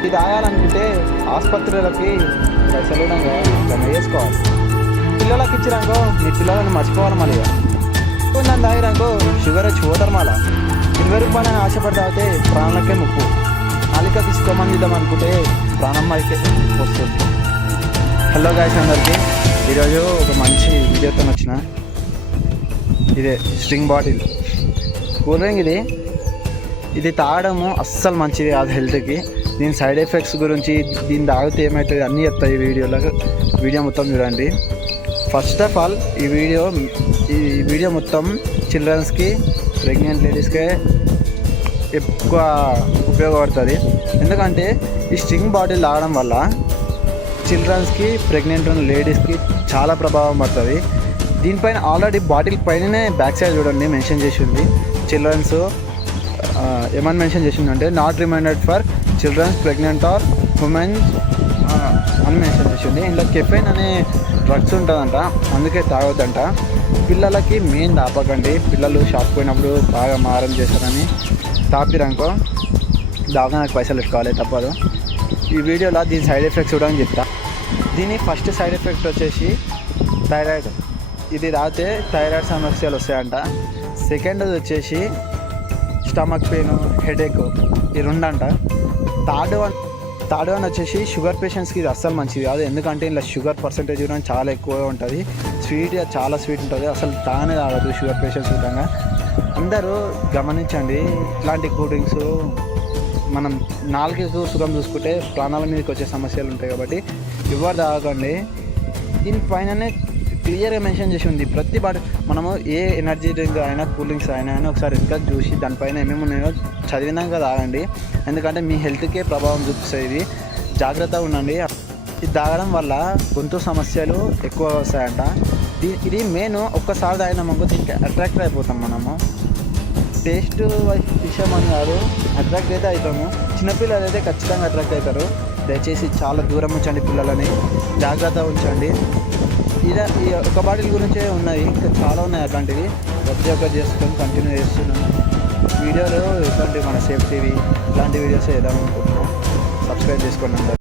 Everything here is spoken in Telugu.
ఇది తాగాలనుకుంటే ఆసుపత్రులకి పైసలు జమ చేసుకోవాలి. పిల్లలకి ఇచ్చిరాకో మీ పిల్లలను మర్చిపోవాలి. మళ్ళీ నన్ను తాగిరాకో షుగర్ వచ్చి పోతారు. మళ్ళీ 20 రూపాయలని ఆశపడి తాగితే ప్రాణాలకే ముప్పు. నాలిక తీసుకోమందిద్దాం అనుకుంటే ప్రాణం అయితే వస్తుంది. హలో గాయ్స్ అందరికీ, ఈరోజు ఒక మంచి వీడియోతో వచ్చిన. ఇదే స్ట్రింగ్ బాటిల్ కూల్ డ్రింక్. ఇది తాగడము అస్సలు మంచిది కాదు హెల్త్కి. దీని సైడ్ ఎఫెక్ట్స్ గురించి, దీన్ని తాగితే ఏమవుతుంది అన్నీ చెప్తాయి వీడియో మొత్తం చూడండి. ఫస్ట్ ఆఫ్ ఆల్ ఈ వీడియో మొత్తం చిల్డ్రన్స్కి, ప్రెగ్నెంట్ లేడీస్కే ఎక్కువ ఉపయోగపడుతుంది. ఎందుకంటే ఈ స్ట్రింగ్ బాటిల్ తాగడం వల్ల చిల్డ్రన్స్కి, ప్రెగ్నెంట్ ఉన్న లేడీస్కి చాలా ప్రభావం పడుతుంది. దీనిపైన ఆల్రెడీ బాటిల్ పైననే బ్యాక్ సైడ్ చూడండి మెన్షన్ చేసి ఉంది. చిల్డ్రన్స్ ఏమని మెన్షన్ చేసిందంటే not reminded for childrens, pregnant or womens అని మెన్షన్ చేసింది. ఇందులో కెఫెన్ అనే డ్రగ్స్ ఉంటుందంట, అందుకే తాగొద్దంట. పిల్లలకి మెయిన్ తాపకండి. పిల్లలు షాప్ పోయినప్పుడు బాగా మారం చేస్తారని తాపిరనుకో దాకా నాకు పైసలు పెట్టుకోవాలి, తప్పదు. ఈ వీడియోలో దీని సైడ్ ఎఫెక్ట్స్ చూడని చెప్తా. దీని ఫస్ట్ సైడ్ ఎఫెక్ట్ వచ్చేసి థైరాయిడ్. ఇది తాగితే థైరాయిడ్ సమస్యలు వస్తాయంట. సెకండ్ వచ్చేసి స్టమక్ పెయిన్, హెడేక్, ఈ రెండంట. థర్డ్ వన్ వచ్చేసి షుగర్ పేషెంట్స్కి ఇది అస్సలు మంచిది కాదు. ఎందుకంటే ఇలా షుగర్ పర్సంటేజ్ కూడా చాలా ఎక్కువగా ఉంటుంది. చాలా స్వీట్ ఉంటుంది. అసలు తానే తాగదు షుగర్ పేషెంట్స్ విధంగా. అందరూ గమనించండి, ఇట్లాంటి కూల్ డ్రింక్స్ మనం నాలుగు సుఖం చూసుకుంటే ప్రాణాల మీదకి వచ్చే సమస్యలు ఉంటాయి. కాబట్టి ఎవరు తాగకండి. దీనిపైననే క్లియర్గా మెన్షన్ చేసి ఉంది ప్రతి బాటిల్. మనము ఏ ఎనర్జీ డ్రింక్ అయినా, కూల్ డ్రింక్స్ అయినా ఒకసారి ఇంకా చూసి దానిపైన ఏమేమి ఉన్నాయో చదివినాక తాగండి. ఎందుకంటే మీ హెల్త్కే ప్రభావం చూపిస్తుంది. ఇది జాగ్రత్తగా ఉండండి. ఇది తాగడం వల్ల గొంతు సమస్యలు ఎక్కువ వస్తాయంట. ఇది మెయిన్ ఒక్కసారి తాగినామనుకో దీనికి అట్రాక్ట్ అయిపోతాం. మనము టేస్ట్ విషయం అని కాదు, అట్రాక్ట్ అయితే అవుతాము. చిన్నపిల్లలు అయితే ఖచ్చితంగా అట్రాక్ట్ అవుతారు. దయచేసి చాలా దూరం ఉంచండి, పిల్లలని జాగ్రత్తగా ఉంచండి. ఇలా ఈ ఒక బాటిల్ గురించే ఉన్నాయి, ఇంకా చాలా ఉన్నాయి అట్లాంటివి. ప్రతి ఒక్కరు చేసుకొని కంటిన్యూ చేస్తున్నాను. వీడియోలో ఎట్లాంటి మన సేఫ్టీవి ఇలాంటి వీడియోస్ వేద్దాం అనుకుంటున్నాం. సబ్స్క్రైబ్ చేసుకోండి.